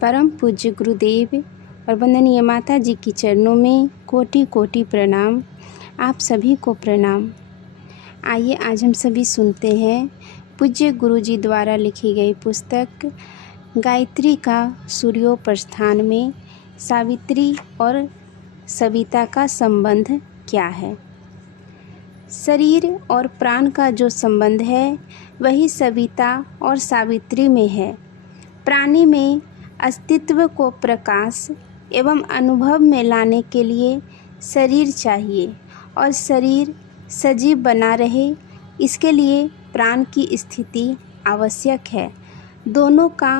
परम पूज्य गुरुदेव और वंदनीय माता जी की चरणों में कोटि कोटि प्रणाम। आप सभी को प्रणाम। आइए आज हम सभी सुनते हैं पूज्य गुरु जी द्वारा लिखी गई पुस्तक गायत्री का सूर्योपासना में सावित्री और सविता का संबंध क्या है। शरीर और प्राण का जो संबंध है वही सविता और सावित्री में है। प्राणी में अस्तित्व को प्रकाश एवं अनुभव में लाने के लिए शरीर चाहिए और शरीर सजीव बना रहे इसके लिए प्राण की स्थिति आवश्यक है। दोनों का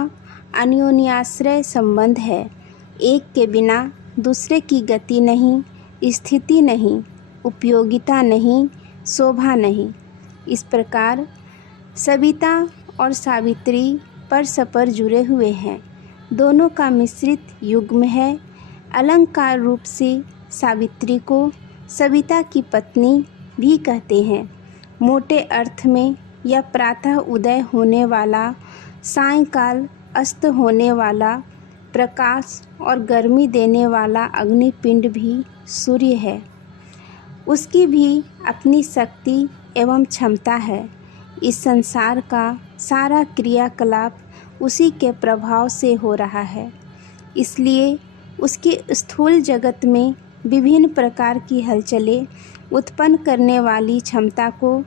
अन्योन्याश्रय संबंध है। एक के बिना दूसरे की गति नहीं, स्थिति नहीं, उपयोगिता नहीं, शोभा नहीं। इस प्रकार सविता और सावित्री परस्पर जुड़े हुए हैं। दोनों का मिश्रित युग्म है। अलंकार रूप से सावित्री को सविता की पत्नी भी कहते हैं। मोटे अर्थ में यह प्रातः उदय होने वाला, सायंकाल अस्त होने वाला, प्रकाश और गर्मी देने वाला अग्निपिंड भी सूर्य है। उसकी भी अपनी शक्ति एवं क्षमता है। इस संसार का सारा क्रियाकलाप उसी के प्रभाव से हो रहा है। इसलिए उसके स्थूल जगत में विभिन्न प्रकार की हलचलें उत्पन्न करने वाली क्षमता को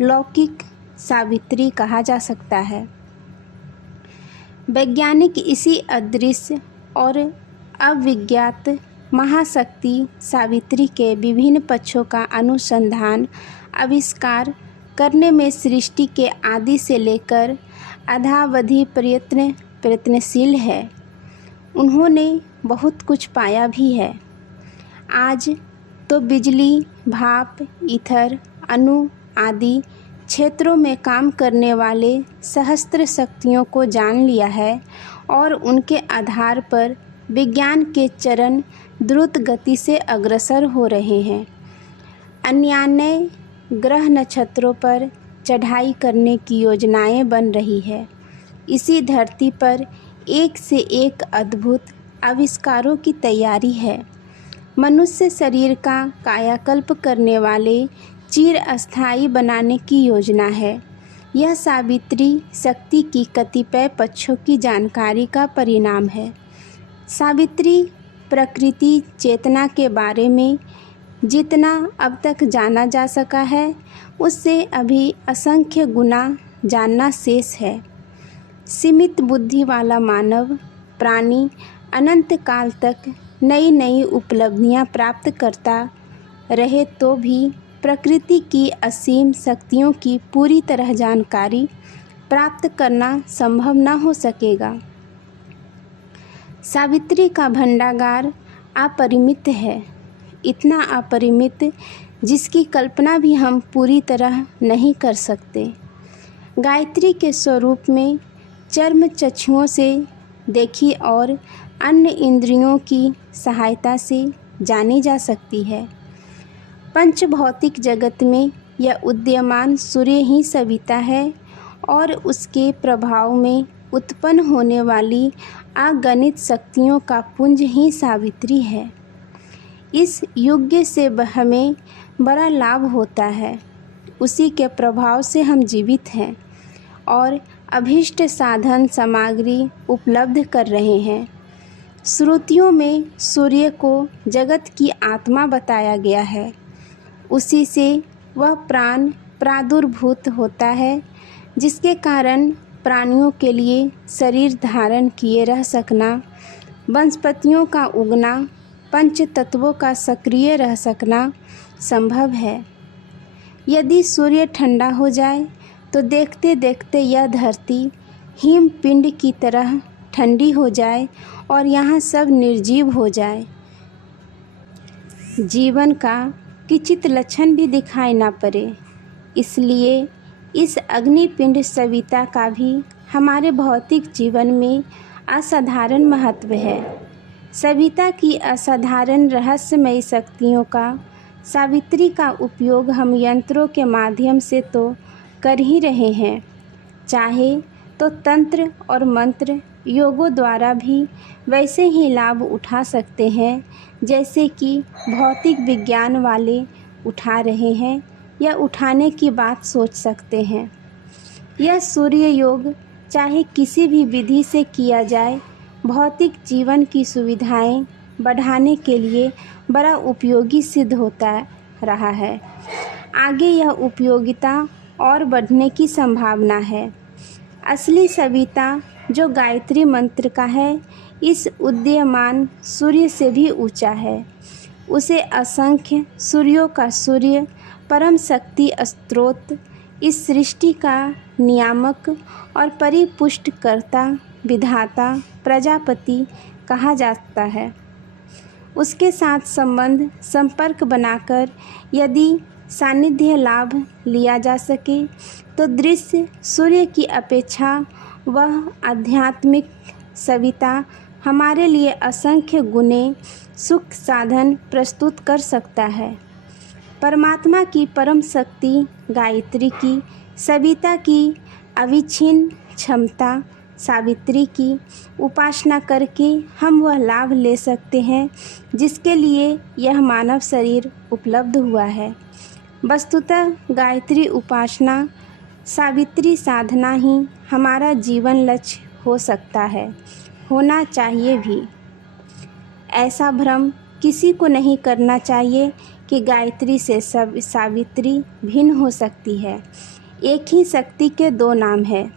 लौकिक सावित्री कहा जा सकता है। वैज्ञानिक इसी अदृश्य और अविज्ञात महाशक्ति सावित्री के विभिन्न पक्षों का अनुसंधान आविष्कार करने में सृष्टि के आदि से लेकर अद्यावधि प्रयत्नशील है। उन्होंने बहुत कुछ पाया भी है। आज तो बिजली, भाप, ईथर, अणु आदि क्षेत्रों में काम करने वाले सहस्त्र शक्तियों को जान लिया है और उनके आधार पर विज्ञान के चरण द्रुत गति से अग्रसर हो रहे हैं। अन्यान्य ग्रह नक्षत्रों पर चढ़ाई करने की योजनाएं बन रही है। इसी धरती पर एक से एक अद्भुत आविष्कारों की तैयारी है। मनुष्य शरीर का कायाकल्प करने वाले चिरस्थायी बनाने की योजना है। यह सावित्री शक्ति की कतिपय पक्षों की जानकारी का परिणाम है। सावित्री प्रकृति चेतना के बारे में जितना अब तक जाना जा सका है उससे अभी असंख्य गुना जानना शेष है। सीमित बुद्धि वाला मानव प्राणी अनंत काल तक नई नई उपलब्धियां प्राप्त करता रहे तो भी प्रकृति की असीम शक्तियों की पूरी तरह जानकारी प्राप्त करना संभव न हो सकेगा। सावित्री का भंडागार अपरिमित है, इतना अपरिमित जिसकी कल्पना भी हम पूरी तरह नहीं कर सकते। गायत्री के स्वरूप में चर्म चक्षुओं से देखी और अन्य इंद्रियों की सहायता से जानी जा सकती है। पंच भौतिक जगत में यह उदीयमान सूर्य ही सविता है और उसके प्रभाव में उत्पन्न होने वाली अगणित शक्तियों का पुंज ही सावित्री है। इस युग से हमें बड़ा लाभ होता है। उसी के प्रभाव से हम जीवित हैं और अभीष्ट साधन सामग्री उपलब्ध कर रहे हैं। श्रुतियों में सूर्य को जगत की आत्मा बताया गया है। उसी से वह प्राण प्रादुर्भूत होता है जिसके कारण प्राणियों के लिए शरीर धारण किए रह सकना, वनस्पतियों का उगना, पंच तत्वों का सक्रिय रह सकना संभव है। यदि सूर्य ठंडा हो जाए तो देखते देखते यह धरती हिम पिंड की तरह ठंडी हो जाए और यहाँ सब निर्जीव हो जाए। जीवन का किंचित लक्षण भी दिखाई ना पड़े। इसलिए इस अग्निपिंड सविता का भी हमारे भौतिक जीवन में असाधारण महत्व है। सविता की असाधारण रहस्यमय शक्तियों का सावित्री का उपयोग हम यंत्रों के माध्यम से तो कर ही रहे हैं, चाहे तो तंत्र और मंत्र योगों द्वारा भी वैसे ही लाभ उठा सकते हैं जैसे कि भौतिक विज्ञान वाले उठा रहे हैं या उठाने की बात सोच सकते हैं। यह सूर्य योग चाहे किसी भी विधि से किया जाए, भौतिक जीवन की सुविधाएं बढ़ाने के लिए बड़ा उपयोगी सिद्ध होता रहा है। आगे यह उपयोगिता और बढ़ने की संभावना है। असली सविता जो गायत्री मंत्र का है, इस उदीयमान सूर्य से भी ऊंचा है। उसे असंख्य सूर्यों का सूर्य, परम शक्ति स्रोत, इस सृष्टि का नियामक और परिपुष्टकर्ता, विधाता, प्रजापति कहा जाता है। उसके साथ संपर्क बनाकर यदि सानिध्य लाभ लिया जा सके तो दृश्य सूर्य की अपेक्षा वह आध्यात्मिक सविता हमारे लिए असंख्य गुने सुख साधन प्रस्तुत कर सकता है। परमात्मा की परम शक्ति गायत्री की सविता की अविच्छिन्न क्षमता सावित्री की उपासना करके हम वह लाभ ले सकते हैं जिसके लिए यह मानव शरीर उपलब्ध हुआ है। वस्तुतः गायत्री उपासना, सावित्री साधना ही हमारा जीवन लक्ष्य हो सकता है, होना चाहिए भी। ऐसा भ्रम किसी को नहीं करना चाहिए कि गायत्री से सावित्री भिन्न हो सकती है। एक ही शक्ति के दो नाम हैं।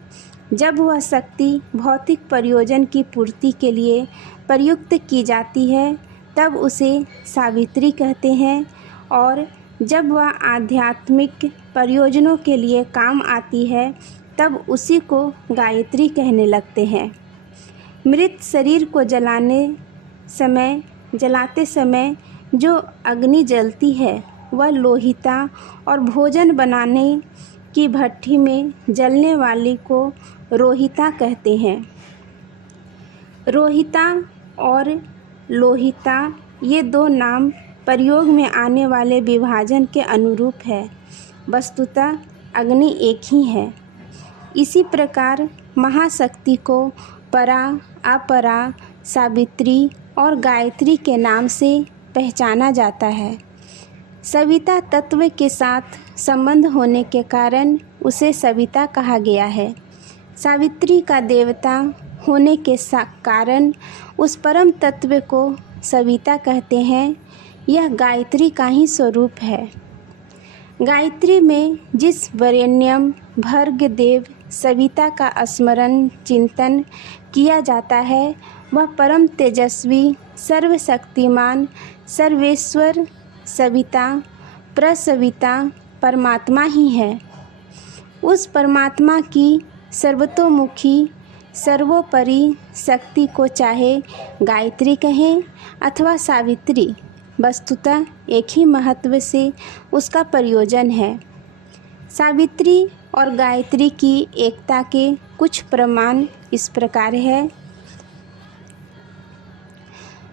जब वह शक्ति भौतिक प्रयोजन की पूर्ति के लिए प्रयुक्त की जाती है तब उसे सावित्री कहते हैं, और जब वह आध्यात्मिक प्रयोजनों के लिए काम आती है तब उसी को गायत्री कहने लगते हैं। मृत शरीर को जलाते समय जो अग्नि जलती है वह लोहिता, और भोजन बनाने की भट्ठी में जलने वाली को रोहिता कहते हैं। रोहिता और लोहिता ये दो नाम प्रयोग में आने वाले विभाजन के अनुरूप है। वस्तुतः अग्नि एक ही है। इसी प्रकार महाशक्ति को परा, अपरा, सावित्री और गायत्री के नाम से पहचाना जाता है। सविता तत्व के साथ संबंध होने के कारण उसे सविता कहा गया है। सावित्री का देवता होने के कारण उस परम तत्व को सविता कहते हैं। यह गायत्री का ही स्वरूप है। गायत्री में जिस वरेण्यम भर्ग देव सविता का स्मरण चिंतन किया जाता है वह परम तेजस्वी, सर्वशक्तिमान, सर्वेश्वर सविता, प्रसविता परमात्मा ही है। उस परमात्मा की सर्वतोमुखी, सर्वोपरि शक्ति को चाहे गायत्री कहें अथवा सावित्री, वस्तुतः एक ही महत्व से उसका प्रयोजन है। सावित्री और गायत्री की एकता के कुछ प्रमाण इस प्रकार है।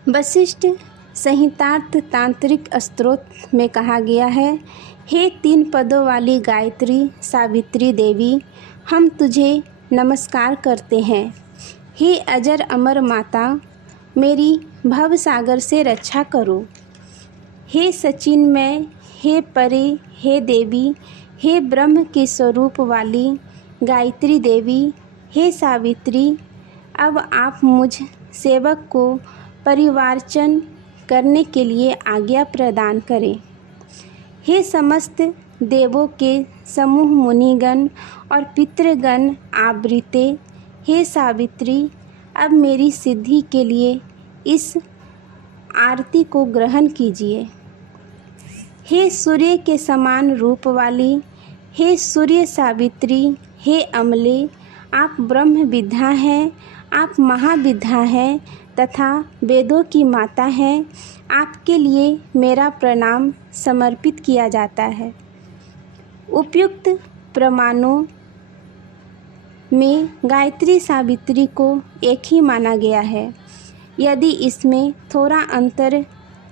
वशिष्ठ संहितार्थ तांत्रिक स्तोत्र में कहा गया है, हे 3 पदों वाली गायत्री सावित्री देवी, हम तुझे नमस्कार करते हैं। हे अजर अमर माता, मेरी भव सागर से रक्षा करो। हे सचिन्मय, हे परे, हे देवी, हे ब्रह्म के स्वरूप वाली गायत्री देवी, हे सावित्री, अब आप मुझ सेवक को परिवार्चन करने के लिए आज्ञा प्रदान करें। हे समस्त देवों के समूह, मुनिगण और पितृगण आवृते, हे सावित्री, अब मेरी सिद्धि के लिए इस आरती को ग्रहण कीजिए। हे सूर्य के समान रूप वाली, हे सूर्य सावित्री, हे अमले, आप ब्रह्म विद्या हैं, आप महाविद्या हैं तथा वेदों की माता हैं। आपके लिए मेरा प्रणाम समर्पित किया जाता है। उपयुक्त प्रमाणों में गायत्री सावित्री को एक ही माना गया है। यदि इसमें थोड़ा अंतर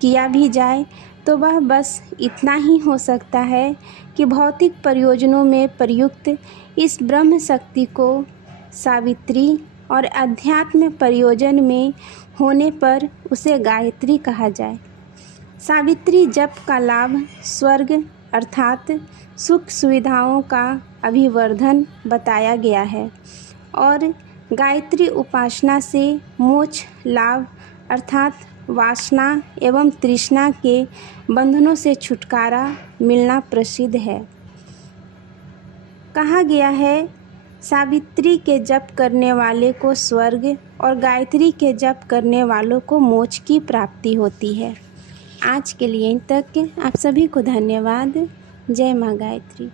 किया भी जाए तो वह बस इतना ही हो सकता है कि भौतिक प्रयोजनों में प्रयुक्त इस ब्रह्म शक्ति को सावित्री और अध्यात्म प्रयोजन में होने पर उसे गायत्री कहा जाए। सावित्री जप का लाभ स्वर्ग अर्थात सुख सुविधाओं का अभिवर्धन बताया गया है और गायत्री उपासना से मोक्ष लाभ अर्थात वासना एवं तृष्णा के बंधनों से छुटकारा मिलना प्रसिद्ध है। कहा गया है सावित्री के जप करने वाले को स्वर्ग और गायत्री के जप करने वालों को मोक्ष की प्राप्ति होती है। आज के लिए तक आप सभी को धन्यवाद। जय माँ गायत्री।